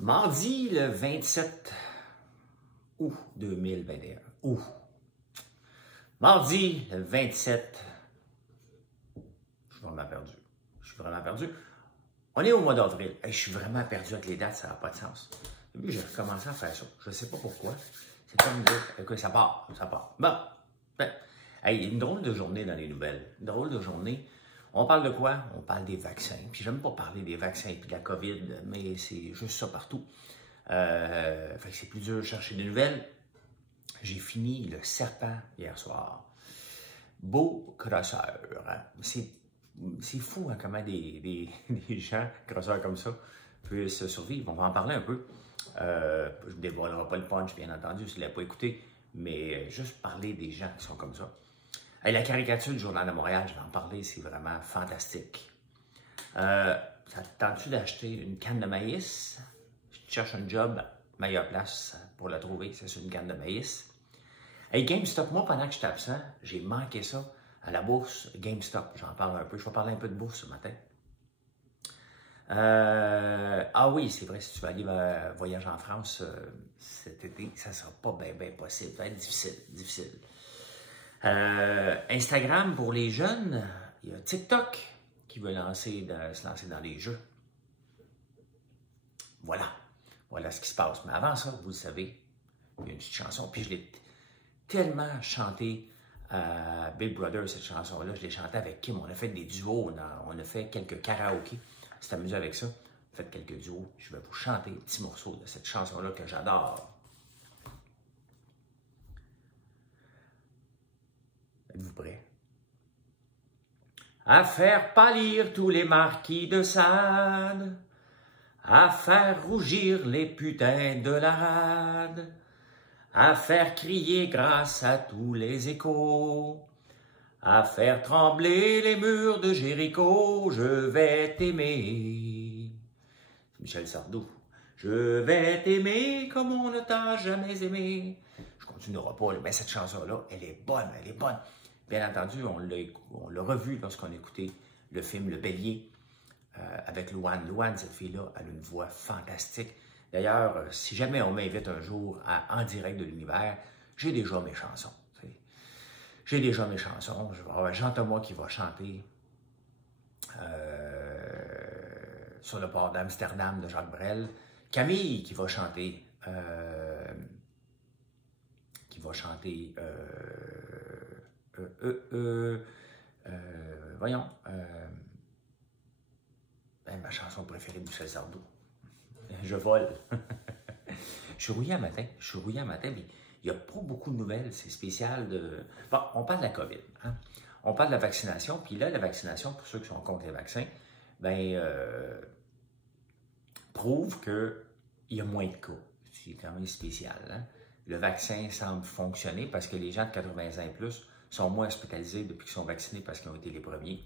Mardi le 27 août 2021. Mardi le 27. Je suis vraiment perdu. On est au mois d'avril. Je suis vraiment perdu avec les dates, ça n'a pas de sens. Au début, j'ai recommencé à faire ça. Je ne sais pas pourquoi. C'est comme dire, écoute, ça part. Bon, une drôle de journée dans les nouvelles. Une drôle de journée. On parle de quoi? On parle des vaccins. Puis j'aime pas parler des vaccins et de la COVID, mais c'est juste ça partout. Fait que c'est plus dur de chercher des nouvelles. J'ai fini le serpent hier soir. Beau crosseur. Hein? C'est fou hein, comment des gens crosseurs comme ça puissent survivre. On va en parler un peu. Je ne dévoilerai pas le punch, bien entendu, si vous ne l'avez pas écouté, mais juste parler des gens qui sont comme ça. Et la caricature du Journal de Montréal, je vais en parler, c'est vraiment fantastique. Ça te tente-tu d'acheter une canne de maïs? Si tu cherches un job, meilleure place pour la trouver, c'est sur une canne de maïs. Hey, GameStop, moi, pendant que j'étais absent, j'ai manqué ça à la bourse GameStop. J'en parle un peu. Je vais parler un peu de bourse ce matin. Ah oui, c'est vrai, si tu vas aller voyager en France cet été, ça ne sera pas bien possible. Ça va être difficile. Instagram pour les jeunes, il y a TikTok qui veut se lancer dans les jeux. Voilà ce qui se passe. Mais avant ça, vous le savez, il y a une petite chanson, puis je l'ai tellement chanté à Big Brother, cette chanson-là. Je l'ai chantée avec Kim. On a fait des duos, on a fait quelques karaokés. On s'est amusé avec ça. On a fait quelques duos. Je vais vous chanter un petit morceau de cette chanson-là que j'adore. Êtes-vous prêts? À faire pâlir tous les marquis de Sade, à faire rougir les putains de la rade, à faire crier grâce à tous les échos, à faire trembler les murs de Jéricho, je vais t'aimer. Michel Sardou. Je vais t'aimer comme on ne t'a jamais aimé. Je continuerai pas, mais cette chanson-là, elle est bonne. Bien entendu, on l'a revu lorsqu'on écoutait le film Le Bélier avec Louane. Louane, cette fille-là, elle a une voix fantastique. D'ailleurs, si jamais on m'invite un jour En direct de l'univers, j'ai déjà mes chansons. Je vais avoir Jean-Thomas qui va chanter sur le port d'Amsterdam de Jacques Brel. Camille qui va chanter ma chanson préférée de Michel Sardou. Je vole. Je suis rouillé un matin, mais il n'y a pas beaucoup de nouvelles, c'est spécial de... Bon, on parle de la COVID, hein? On parle de la vaccination, puis là, la vaccination, pour ceux qui sont contre les vaccins, prouve qu'il y a moins de cas. C'est quand même spécial, hein? Le vaccin semble fonctionner parce que les gens de 80 ans et plus sont moins hospitalisés depuis qu'ils sont vaccinés parce qu'ils ont été les premiers.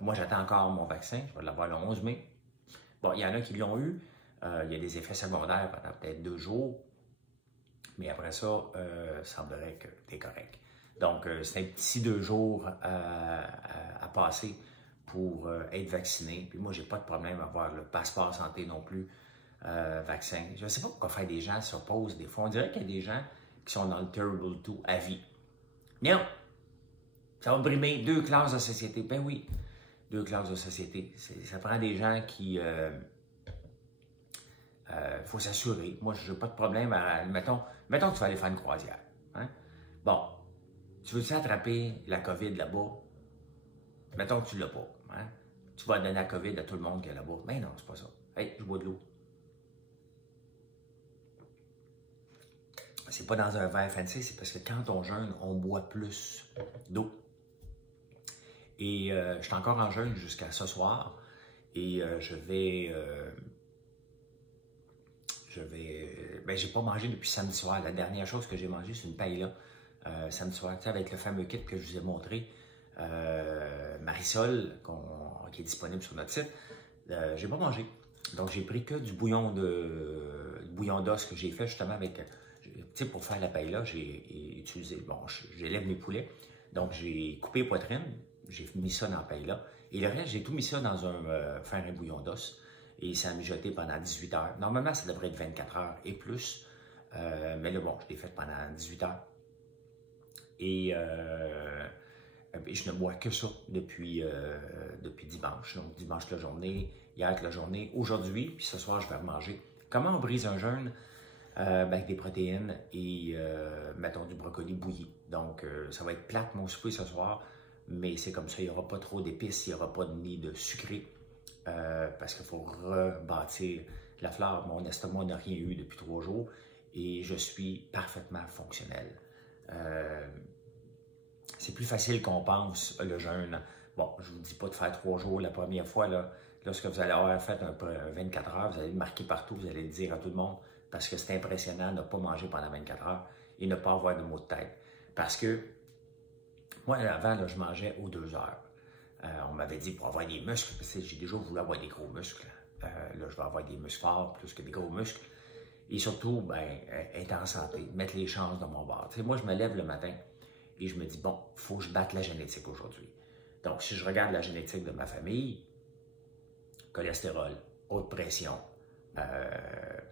Moi, j'attends encore mon vaccin, je vais l'avoir le 11 mai. Bon, il y en a qui l'ont eu. Il y a des effets secondaires pendant peut-être 2 jours. Mais après ça, il semblerait que tu es correct. Donc, c'est un petit 2 jours à passer pour être vacciné. Puis moi, j'ai pas de problème à avoir le passeport santé non plus, vaccin. Je ne sais pas pourquoi des gens s'opposent des fois. On dirait qu'il y a des gens qui sont dans le Terrible 2 à vie. Non! Ça va brimer 2 classes de société. Ben oui, 2 classes de société. Ça prend des gens qui... faut s'assurer. Moi, je n'ai pas de problème à... Mettons que tu vas aller faire une croisière. Hein? Bon, tu veux-tu attraper la COVID là-bas? Mettons que tu ne l'as pas. Hein? Tu vas donner la COVID à tout le monde qui est là-bas. Mais non, c'est pas ça. Hey, je bois de l'eau. C'est pas dans un verre fancy, c'est parce que quand on jeûne, on boit plus d'eau. Et je suis encore en jeûne jusqu'à ce soir. Et j'ai pas mangé depuis samedi soir. La dernière chose que j'ai mangé, c'est une paella samedi soir, tu sais, avec le fameux kit que je vous ai montré, Marisol, qui est disponible sur notre site. J'ai pas mangé. Donc, j'ai pris que du bouillon d'os que j'ai fait justement avec, tu sais, pour faire la paella, j'ai utilisé, bon, j'élève mes poulets. Donc, j'ai coupé poitrine, j'ai mis ça dans la paella. Et le reste, j'ai tout mis ça dans faire un bouillon d'os. et ça a mijoté pendant 18 heures. Normalement, ça devrait être 24 heures et plus, mais là, bon, je l'ai fait pendant 18 heures. Et je ne bois que ça depuis dimanche. Donc, dimanche la journée, hier la journée, aujourd'hui, puis ce soir, je vais remanger. Comment on brise un jeûne? Avec des protéines et, mettons, du brocoli bouilli. Donc, ça va être plate, mon souper ce soir, mais c'est comme ça, il n'y aura pas trop d'épices, il n'y aura pas ni de sucré, parce qu'il faut rebâtir la fleur. Mon estomac n'a rien eu depuis 3 jours et je suis parfaitement fonctionnel. C'est plus facile qu'on pense, le jeûne. Bon, je ne vous dis pas de faire 3 jours la première fois, là. Lorsque vous allez avoir fait un 24 heures, vous allez le marquer partout, vous allez le dire à tout le monde, parce que c'est impressionnant de ne pas manger pendant 24 heures et ne pas avoir de maux de tête. Parce que, moi, avant, là, je mangeais aux 2 heures. On m'avait dit pour avoir des muscles, parce que j'ai déjà voulu avoir des gros muscles. Là, je vais avoir des muscles forts plus que des gros muscles. Et surtout, ben, être en santé, mettre les chances dans mon bord. Tu sais, moi, je me lève le matin et je me dis, bon, il faut que je batte la génétique aujourd'hui. Donc, si je regarde la génétique de ma famille, cholestérol, haute pression,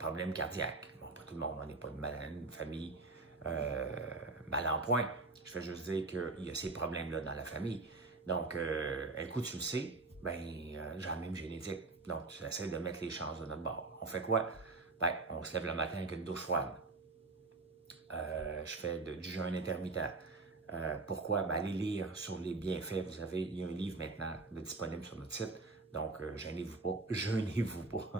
problème cardiaque. Bon, pas tout le monde, on n'est pas une famille mal en point. Je fais juste dire qu'il y a ces problèmes-là dans la famille. Donc, écoute, tu le sais, ben, j'ai la même génétique. Donc, tu essaies de mettre les chances de notre bord. On fait quoi? Ben, on se lève le matin avec une douche froide. Je fais du jeûne intermittent. Pourquoi? Ben, allez lire sur les bienfaits. Vous savez, il y a un livre maintenant disponible sur notre site. Donc, gênez-vous pas, jeûnez-vous pas.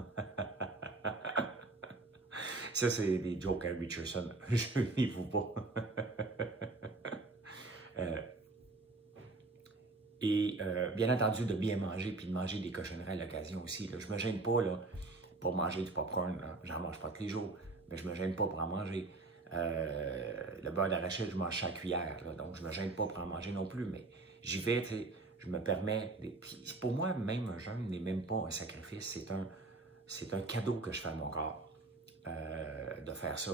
Ça, c'est des jokes à Richardson. Jeûnez-vous pas. Bien entendu, de bien manger, puis de manger des cochonneries à l'occasion aussi. Là. Je ne me gêne pas là, pour manger du popcorn. J'en mange pas tous les jours, mais je ne me gêne pas pour en manger. Le beurre d'arachide, je mange chaque cuillère. Là, donc, je ne me gêne pas pour en manger non plus, mais j'y vais, tu sais. Je me permets, puis pour moi, même un jeûne n'est même pas un sacrifice, c'est un cadeau que je fais à mon corps de faire ça.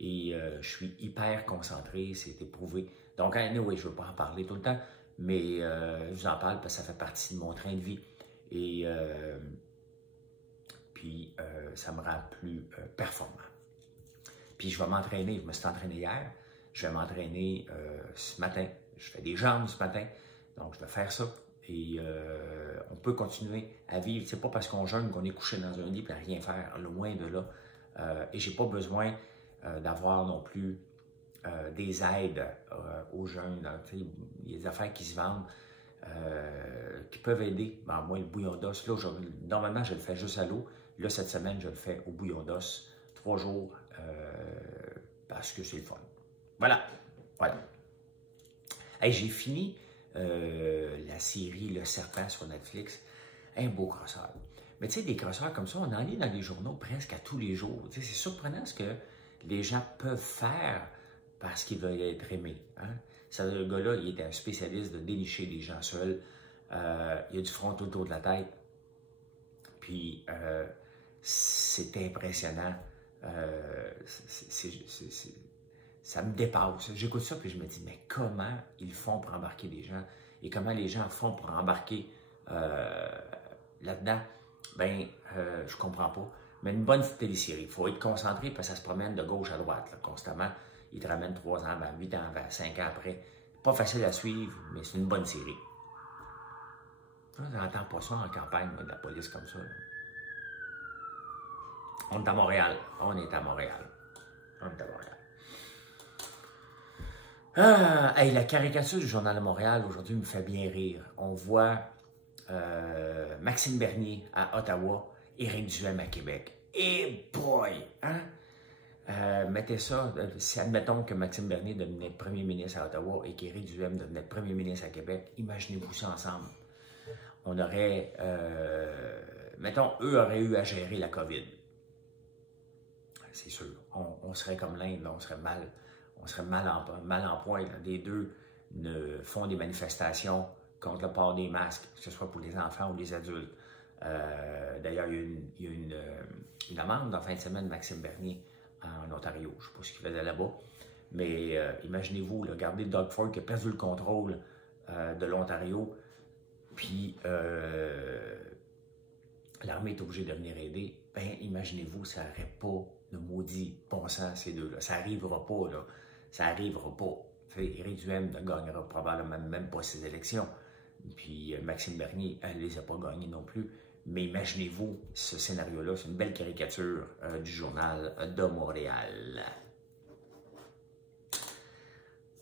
Et je suis hyper concentré, c'est éprouvé. Donc, anyway, je ne veux pas en parler tout le temps, mais je vous en parle parce que ça fait partie de mon train de vie. Et puis, ça me rend plus performant. Puis, je vais m'entraîner, je me suis entraîné hier, je vais m'entraîner ce matin. Je fais des jambes ce matin. Donc, je vais faire ça et on peut continuer à vivre. C'est pas parce qu'on jeûne qu'on est couché dans un lit et à rien faire, loin de là. Et j'ai pas besoin d'avoir non plus des aides aux jeunes. Il y a des affaires qui se vendent qui peuvent aider. Ben, moi, le bouillon d'os, là, normalement, je le fais juste à l'eau. Là, cette semaine, je le fais au bouillon d'os, 3 jours, parce que c'est le fun. Voilà. Hey, j'ai fini la série Le Serpent sur Netflix, un beau crosseur. Mais tu sais, des crosseurs comme ça, on en lit dans les journaux presque à tous les jours. Tu sais, c'est surprenant ce que les gens peuvent faire parce qu'ils veulent être aimés. Hein? Le gars-là, il est un spécialiste de dénicher des gens seuls. Il a du front tout autour de la tête. Puis, c'est impressionnant. Ça me dépasse. J'écoute ça puis je me dis, mais comment ils font pour embarquer des gens et comment les gens font pour embarquer là-dedans? Ben, je comprends pas. Mais une bonne télésérie. Il faut être concentré parce que ça se promène de gauche à droite là, constamment. Il te ramène 3 ans, 8 ans, 5 ans après. Pas facile à suivre, mais c'est une bonne série. On n'entend pas ça en campagne, de la police comme ça. Là. On est à Montréal. On est à Montréal. Hey, la caricature du Journal de Montréal aujourd'hui me fait bien rire. On voit Maxime Bernier à Ottawa, Éric Duhaime à Québec. Et boy! Hein? Mettez ça, si admettons que Maxime Bernier devenait premier ministre à Ottawa et qu'Éric Duhaime devenait premier ministre à Québec, imaginez-vous ça ensemble. On aurait, mettons, eux auraient eu à gérer la COVID. C'est sûr. On serait comme l'Inde, on serait mal en point. Là. Les deux font des manifestations contre le port des masques, que ce soit pour les enfants ou les adultes. D'ailleurs, il y a une amende en fin de semaine de Maxime Bernier en Ontario. Je ne sais pas ce qu'il faisait là-bas. Mais imaginez-vous, regardez Doug Ford qui a perdu le contrôle de l'Ontario. Puis, l'armée est obligée de venir aider. Ben, imaginez-vous, ça n'aurait pas de maudit bon sens, ces deux-là. Ça n'arrivera pas, là. Ça n'arrivera pas. Éric Duhaime ne gagnera probablement même pas ses élections. Puis Maxime Bernier, elle ne les a pas gagnées non plus. Mais imaginez-vous, ce scénario-là, c'est une belle caricature du journal de Montréal.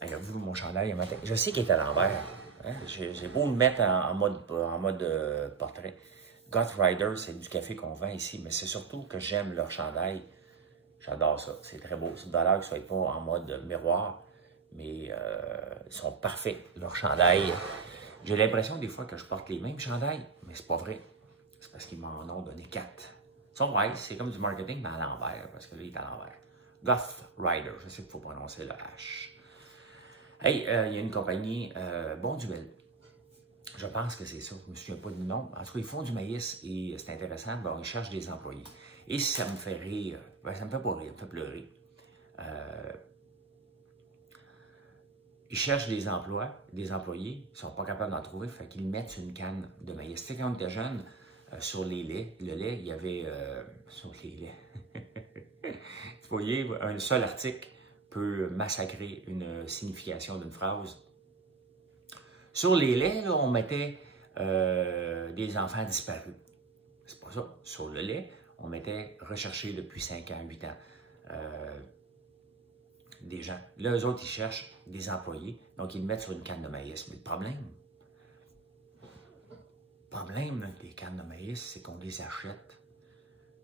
Regardez-vous mon chandail un matin. Je sais qu'il est à l'envers. Hein? J'ai beau le mettre en mode portrait. Goth Rider, c'est du café qu'on vend ici, mais c'est surtout que j'aime leur chandail. J'adore ça. C'est très beau. C'est une valeur qu'ils ne soient pas en mode miroir, mais ils sont parfaits, leur chandail. J'ai l'impression des fois que je porte les mêmes chandails, mais c'est pas vrai. C'est parce qu'ils m'en ont donné 4. Ils sont ouais, c'est comme du marketing, mais à l'envers, parce que là, il est à l'envers. Goth Rider, je sais qu'il faut prononcer le H. Hey, il y a une compagnie, Bon Duel. Je pense que c'est ça, je ne me souviens pas du nom. En tout cas, ils font du maïs et c'est intéressant. Bon, ils cherchent des employés. Et si ça me fait rire, ben, ça me fait pas rire, ça me fait pleurer. Ils cherchent des employés, ils ne sont pas capables d'en trouver, fait qu'ils mettent sur une canne de maïs. Tu sais, quand on était jeune, sur les laits, le lait, il y avait... sur les laits. Vous voyez, un seul article peut massacrer une signification d'une phrase. Sur les laits, là, on mettait des enfants disparus. C'est pas ça. Sur le lait, on mettait recherchés depuis 5 ans, 8 ans. Des gens. Là, eux autres, ils cherchent des employés, donc ils le mettent sur une canne de maïs. Mais le problème avec les cannes de maïs, c'est qu'on les achète,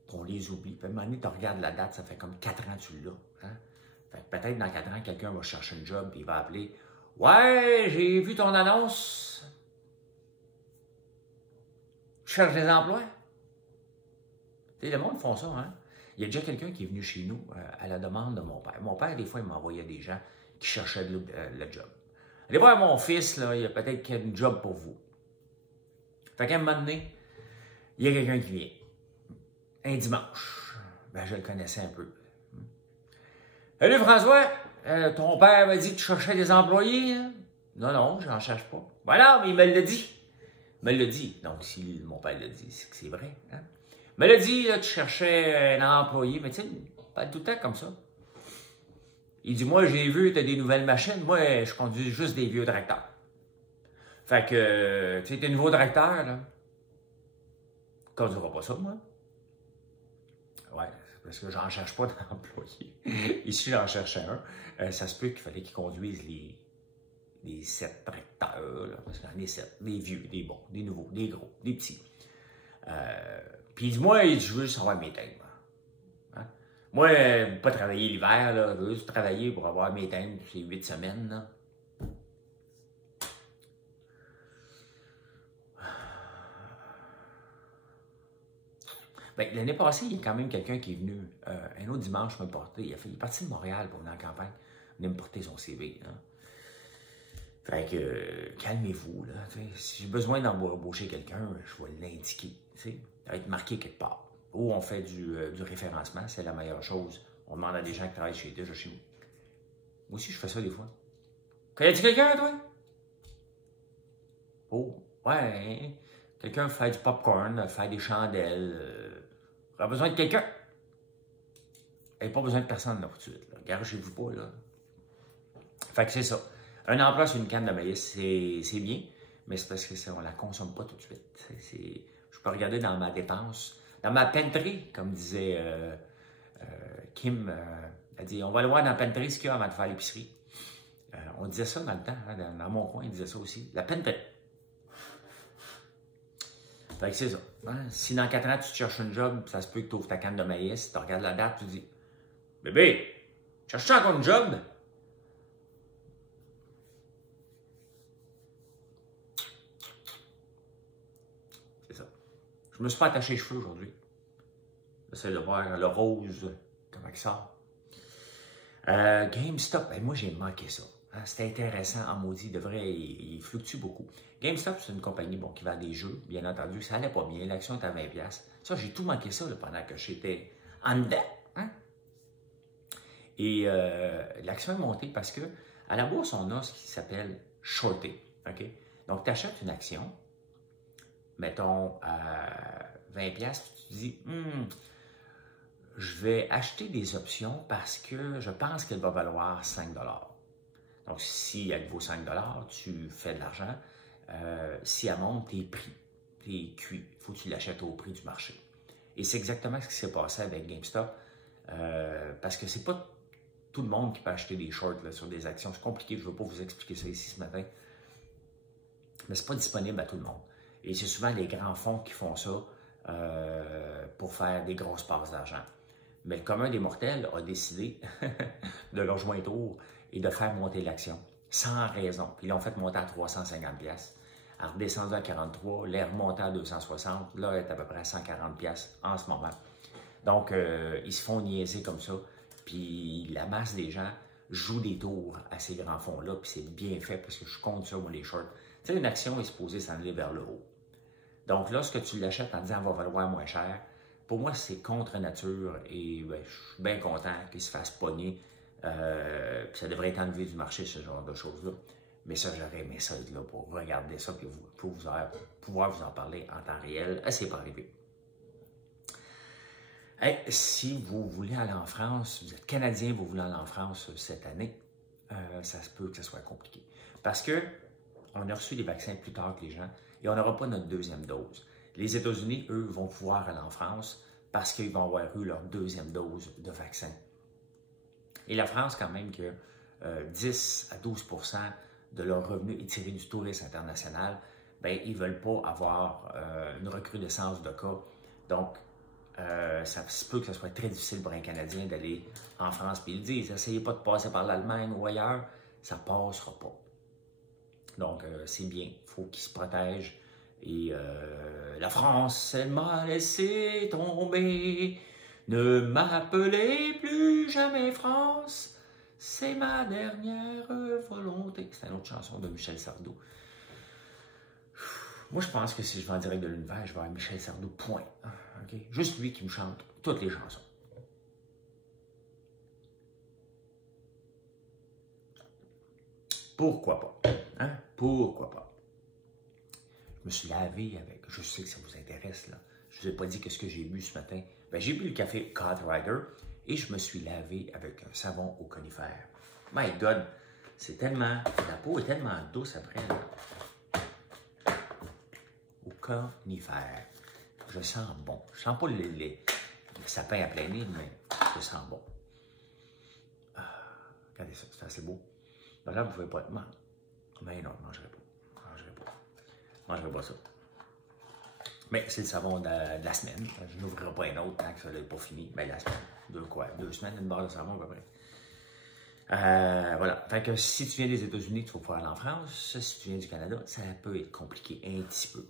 qu'on les oublie. Puis à un moment donné, tu regardes la date, ça fait comme 4 ans que tu l'as. Hein? Fait que peut-être dans 4 ans, quelqu'un va chercher un job et il va appeler « Ouais, j'ai vu ton annonce. Je cherche des emplois. » Tu sais, le monde font ça, hein? Il y a déjà quelqu'un qui est venu chez nous à la demande de mon père. Mon père, des fois, il m'envoyait des gens qui cherchaient le job. Allez voir mon fils, là, il y a peut-être un job pour vous. Fait qu'à un moment donné, il y a quelqu'un qui vient. Un dimanche. Ben, je le connaissais un peu. Salut François, ton père m'a dit que tu cherchais des employés. Hein? Non, non, je n'en cherche pas. Voilà, mais il me l'a dit. Il me l'a dit. Donc, si mon père l'a dit, c'est que c'est vrai. Hein? Il me l'a dit, là, tu cherchais un employé. Mais tu sais, pas tout le temps comme ça. Il dit, moi, j'ai vu, tu as des nouvelles machines. Moi, je conduis juste des vieux tracteurs. Fait que, tu sais, t'es nouveau directeur, là. Je ne conduira pas ça, moi. Ouais, parce que j'en cherche pas d'employés. Ici, j'en cherchais un. Ça se peut qu'il fallait qu'il conduise les 7 tracteurs, là, parce qu'il y en a 7. Des vieux, des bons, des nouveaux, des gros, des petits. Puis il dit, moi, je veux juste avoir mes têtes. Hein? Moi, pas travailler l'hiver, là. Je veux juste travailler pour avoir mes têtes ces 8 semaines, là. L'année passée, il y a quand même quelqu'un qui est venu, un autre dimanche, me porter. Il est parti de Montréal pour venir en campagne. Il venait me porter son CV. Hein. Fait que, calmez-vous. Là, si j'ai besoin d'embaucher quelqu'un, je vais l'indiquer. Ça va être marqué quelque part. Ou on fait du référencement, c'est la meilleure chose. On demande à des gens qui travaillent déjà chez nous. Moi aussi, je fais ça des fois. Connais-tu quelqu'un, toi? Oh, ouais. Quelqu'un fait du popcorn, fait des chandelles. On a besoin de quelqu'un. Il n'y a pas besoin de personne là, tout de suite. Garochez-vous pas, là. Fait que c'est ça. Un emploi sur une canne de maïs, c'est bien, mais c'est parce qu'on ne la consomme pas tout de suite. Je peux regarder dans ma dépense, dans ma pantry, comme disait Kim. Elle dit, on va aller voir dans la pantry ce qu'il y a avant de faire l'épicerie. On disait ça dans le temps, hein, dans mon coin, ils disaient ça aussi. La pantry. Fait que c'est ça. Hein? Si dans 4 ans, tu te cherches un job, ça se peut que tu ouvres ta canne de maïs, tu regardes la date, tu dis « Bébé, cherches-tu encore un job? » C'est ça. Je me suis pas attaché les cheveux aujourd'hui. J'essaie de voir le rose, comment il sort. GameStop, moi j'ai manqué ça. Hein? C'était intéressant en maudit, il fluctue beaucoup. GameStop, c'est une compagnie qui vend des jeux, bien entendu. Ça allait pas bien, l'action était à 20$. Ça, j'ai tout manqué ça là, pendant que j'étais en dedans. Hein? Et l'action est montée parce que à la bourse, on a ce qui s'appelle shorter. Okay? Donc, tu achètes une action, mettons, à 20$, puis tu dis, je vais acheter des options parce que je pense qu'elle va valoir 5$. Donc, si elle vaut 5$, tu fais de l'argent. Si elle monte, t'es pris, t'es cuit. Il faut que tu l'achètes au prix du marché. Et c'est exactement ce qui s'est passé avec GameStop, parce que c'est pas tout le monde qui peut acheter des shorts là, sur des actions. C'est compliqué, je ne veux pas vous expliquer ça ici ce matin, mais c'est pas disponible à tout le monde. Et c'est souvent les grands fonds qui font ça pour faire des grosses passes d'argent. Mais le commun des mortels a décidé de leur joindre tour et de faire monter l'action, sans raison. Puis ils l'ont fait monter à 350$. Elle a redescendu à 43$, elle est remontée à 260$, là elle est à peu près à 140$ en ce moment. Donc, ils se font niaiser comme ça, puis la masse des gens joue des tours à ces grands fonds-là, puis c'est bien fait parce que je compte ça, moi, les shorts. Tu sais, une action est supposée s'en aller vers le haut. Donc, lorsque tu l'achètes en disant « va valoir moins cher », pour moi, c'est contre nature et ben, je suis bien content qu'il se fasse pogner. Puis ça devrait être enlevé du marché, ce genre de choses-là. Mais ça, j'aurais aimé ça être là pour regarder ça et pouvoir vous en parler en temps réel. C'est pas arrivé. Hey, si vous voulez aller en France, vous êtes Canadien, vous voulez aller en France cette année, ça se peut que ce soit compliqué. Parce que on a reçu des vaccins plus tard que les gens et on n'aura pas notre deuxième dose. Les États-Unis, eux, vont pouvoir aller en France parce qu'ils vont avoir eu leur deuxième dose de vaccin. Et la France, quand même, que 10 à 12% de leur revenu est tiré du tourisme international, bien, ils ne veulent pas avoir une recrudescence de cas. Donc, ça se peut que ce soit très difficile pour un Canadien d'aller en France. Puis ils disent, essayez pas de passer par l'Allemagne ou ailleurs, ça ne passera pas. Donc, c'est bien, il faut qu'ils se protègent. Et la France, elle m'a laissé tomber. Ne m'appelez plus jamais France, c'est ma dernière volonté. C'est une autre chanson de Michel Sardou. Moi, je pense que si je vais en direct de l'univers, je vais avoir Michel Sardou, point. Okay? Juste lui qui me chante toutes les chansons. Pourquoi pas? Hein? Pourquoi pas? Je me suis lavé avec, je sais que ça vous intéresse, là. Je ne vous ai pas dit que ce que j'ai bu ce matin. Ben, j'ai bu le café Cod Rider et je me suis lavé avec un savon au conifère. My God, c'est tellement, la peau est tellement douce après, là. Au conifère. Je sens bon. Je sens pas le sapin à plein nez, mais je sens bon. Regardez ça, c'est assez beau. Ben là, vous ne pouvez pas. Mais non, je ne mangerai pas. Je ne mangerai pas ça. Mais c'est le savon de la semaine. Je n'ouvrirai pas un autre tant que ça n'est pas fini. Mais la semaine. 2 semaines, une barre de savon à peu près. Voilà. Fait que si tu viens des États-Unis, tu vas pouvoir aller en France. Si tu viens du Canada, ça peut être compliqué un petit peu.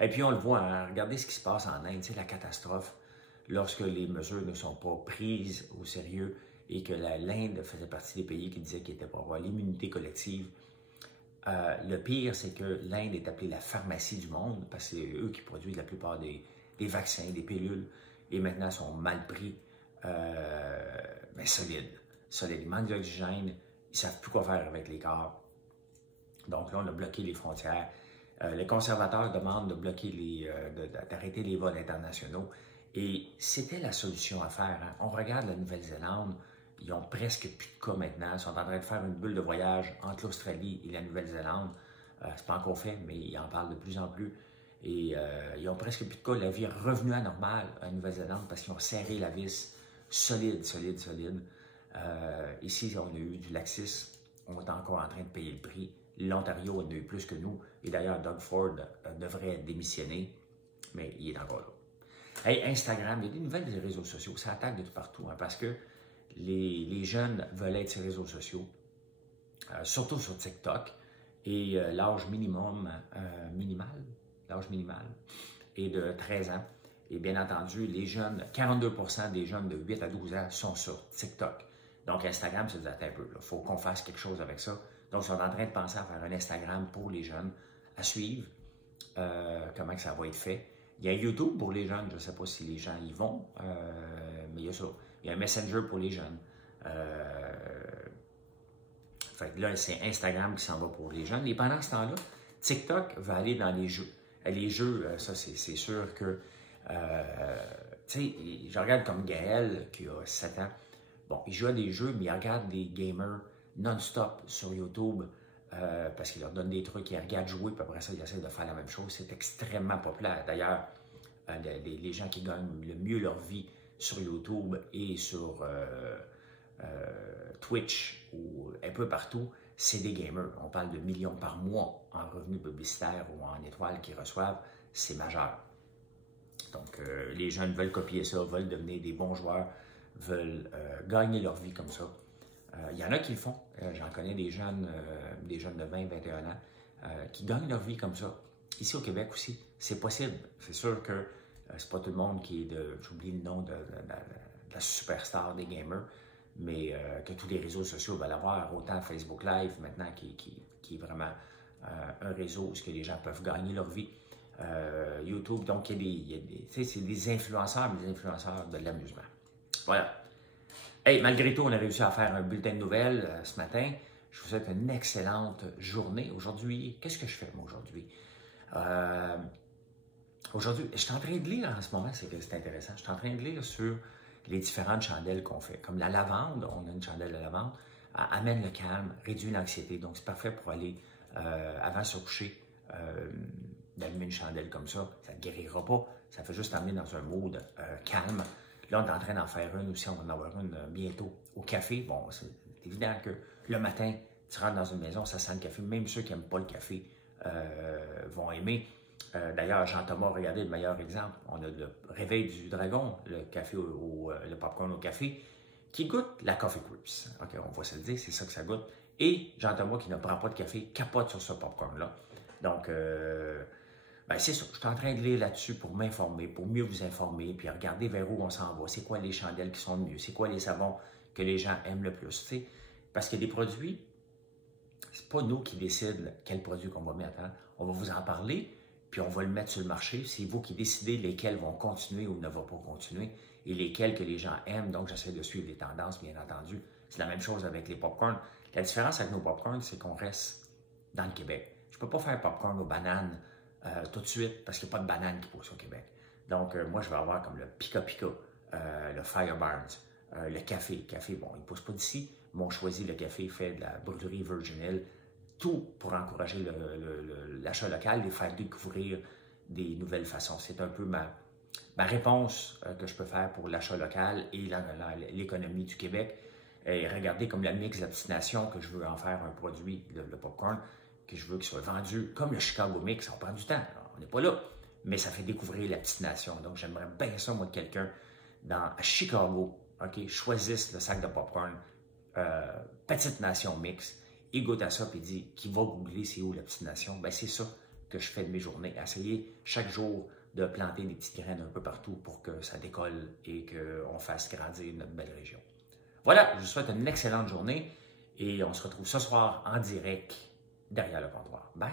Et puis on le voit, hein, regardez ce qui se passe en Inde, c'est la catastrophe lorsque les mesures ne sont pas prises au sérieux et que l'Inde faisait partie des pays qui disaient qu'ils étaient pour avoir l'immunité collective. Le pire, c'est que l'Inde est appelée la pharmacie du monde parce que c'est eux qui produisent la plupart des vaccins, des pilules, et maintenant sont mal pris, mais solides. Il manque d'oxygène, ils ne savent plus quoi faire avec les corps. Donc là, on a bloqué les frontières. Les conservateurs demandent de bloquer d'arrêter les vols internationaux. Et c'était la solution à faire. Hein. On regarde la Nouvelle-Zélande, ils ont presque plus de cas maintenant. Ils sont en train de faire une bulle de voyage entre l'Australie et la Nouvelle-Zélande. C'est pas encore fait, mais ils en parlent de plus en plus. Et ils ont presque plus de cas. La vie est revenue à normale en Nouvelle-Zélande parce qu'ils ont serré la vis solide. Ici, on a eu du laxisme. On est encore en train de payer le prix. L'Ontario en a eu plus que nous. Et d'ailleurs, Doug Ford devrait démissionner, mais il est encore là. Hey, Instagram, il y a des nouvelles des réseaux sociaux. Ça attaque de tout partout, hein, parce que les jeunes veulent être sur les réseaux sociaux, surtout sur TikTok. Et l'âge minimal est de 13 ans. Et bien entendu, les jeunes, 42% des jeunes de 8 à 12 ans sont sur TikTok. Donc, Instagram, ça nous attend un peu. Il faut qu'on fasse quelque chose avec ça. Donc, ils sont en train de penser à faire un Instagram pour les jeunes à suivre. Comment que ça va être fait. Il y a YouTube pour les jeunes. Je ne sais pas si les gens y vont, mais il y a ça. Il y a un Messenger pour les jeunes. Fait que là, c'est Instagram qui s'en va pour les jeunes. Et pendant ce temps-là, TikTok va aller dans les jeux. Les jeux, ça, c'est sûr que Tu sais, je regarde comme Gaël, qui a 7 ans. Bon, il joue à des jeux, mais il regarde des gamers non-stop sur YouTube parce qu'il leur donne des trucs, ils regardent jouer, puis après ça, ils essaient de faire la même chose. C'est extrêmement populaire. D'ailleurs, les gens qui gagnent le mieux leur vie sur YouTube et sur Twitch ou un peu partout, c'est des gamers. On parle de millions par mois en revenus publicitaires ou en étoiles qu'ils reçoivent. C'est majeur. Donc, les jeunes veulent copier ça, veulent devenir des bons joueurs, veulent gagner leur vie comme ça. Il y en a qui le font. J'en connais des jeunes de 20, 21 ans qui gagnent leur vie comme ça. Ici au Québec aussi, c'est possible. C'est sûr que c'est pas tout le monde qui est j'oublie le nom de la superstar des gamers, mais que tous les réseaux sociaux veulent avoir, autant Facebook Live maintenant qui est vraiment un réseau où les gens peuvent gagner leur vie. YouTube, donc c'est des influenceurs, mais des influenceurs de l'amusement. Voilà. Hey, malgré tout, on a réussi à faire un bulletin de nouvelles ce matin. Je vous souhaite une excellente journée. Aujourd'hui, qu'est-ce que je fais moi aujourd'hui? Aujourd'hui, je suis en train de lire en ce moment, c'est intéressant. Je suis en train de lire sur les différentes chandelles qu'on fait. Comme la lavande, on a une chandelle de lavande, amène le calme, réduit l'anxiété. Donc, c'est parfait pour aller, avant de se coucher, d'allumer une chandelle comme ça. Ça ne guérira pas. Ça fait juste t'amener dans un mood calme. Là, on est en train d'en faire une aussi. On va en avoir une bientôt au café. Bon, c'est évident que le matin, tu rentres dans une maison, ça sent le café. Même ceux qui n'aiment pas le café vont aimer. D'ailleurs, Jean-Thomas, regardez le meilleur exemple. On a le réveil du dragon, le café le popcorn au café, qui goûte la Coffee Crisp. OK, on va se le dire, c'est ça que ça goûte. Et Jean-Thomas, qui ne prend pas de café, capote sur ce popcorn-là. Donc, c'est ça. Je suis en train de lire là-dessus pour m'informer, pour mieux vous informer, puis regarder vers où on s'en va. C'est quoi les chandelles qui sont le mieux? C'est quoi les savons que les gens aiment le plus? T'sais? Parce que des produits, c'est pas nous qui décident quel produit qu'on va mettre. Hein? On va vous en parler, puis on va le mettre sur le marché. C'est vous qui décidez lesquels vont continuer ou ne vont pas continuer et lesquels que les gens aiment. Donc, j'essaie de suivre les tendances, bien entendu. C'est la même chose avec les popcorns. La différence avec nos popcorns, c'est qu'on reste dans le Québec. Je ne peux pas faire popcorn aux bananes tout de suite parce qu'il n'y a pas de bananes qui poussent au Québec. Donc, moi, je vais avoir comme le Pika Pika, le Fireburns, le café. Le café, bon, il ne pousse pas d'ici, mais on choisit le café fait de la brûlerie Virgin Hill. Tout pour encourager l'achat local et faire découvrir des nouvelles façons. C'est un peu ma réponse que je peux faire pour l'achat local et l'économie du Québec. Et regardez comme la mix d'obstination que je veux en faire un produit, le popcorn, que je veux qu'il soit vendu comme le Chicago Mix. Ça prend du temps, alors, on n'est pas là, mais ça fait découvrir la petite nation. Donc, j'aimerais bien ça, moi, que quelqu'un à Chicago, OK, choisisse le sac de popcorn Petite Nation Mix, il goûte à ça et dit qu'il va googler c'est où la petite nation. Ben, c'est ça que je fais de mes journées. Essayer chaque jour de planter des petites graines un peu partout pour que ça décolle et qu'on fasse grandir notre belle région. Voilà, je vous souhaite une excellente journée et on se retrouve ce soir en direct derrière le comptoir. Bye!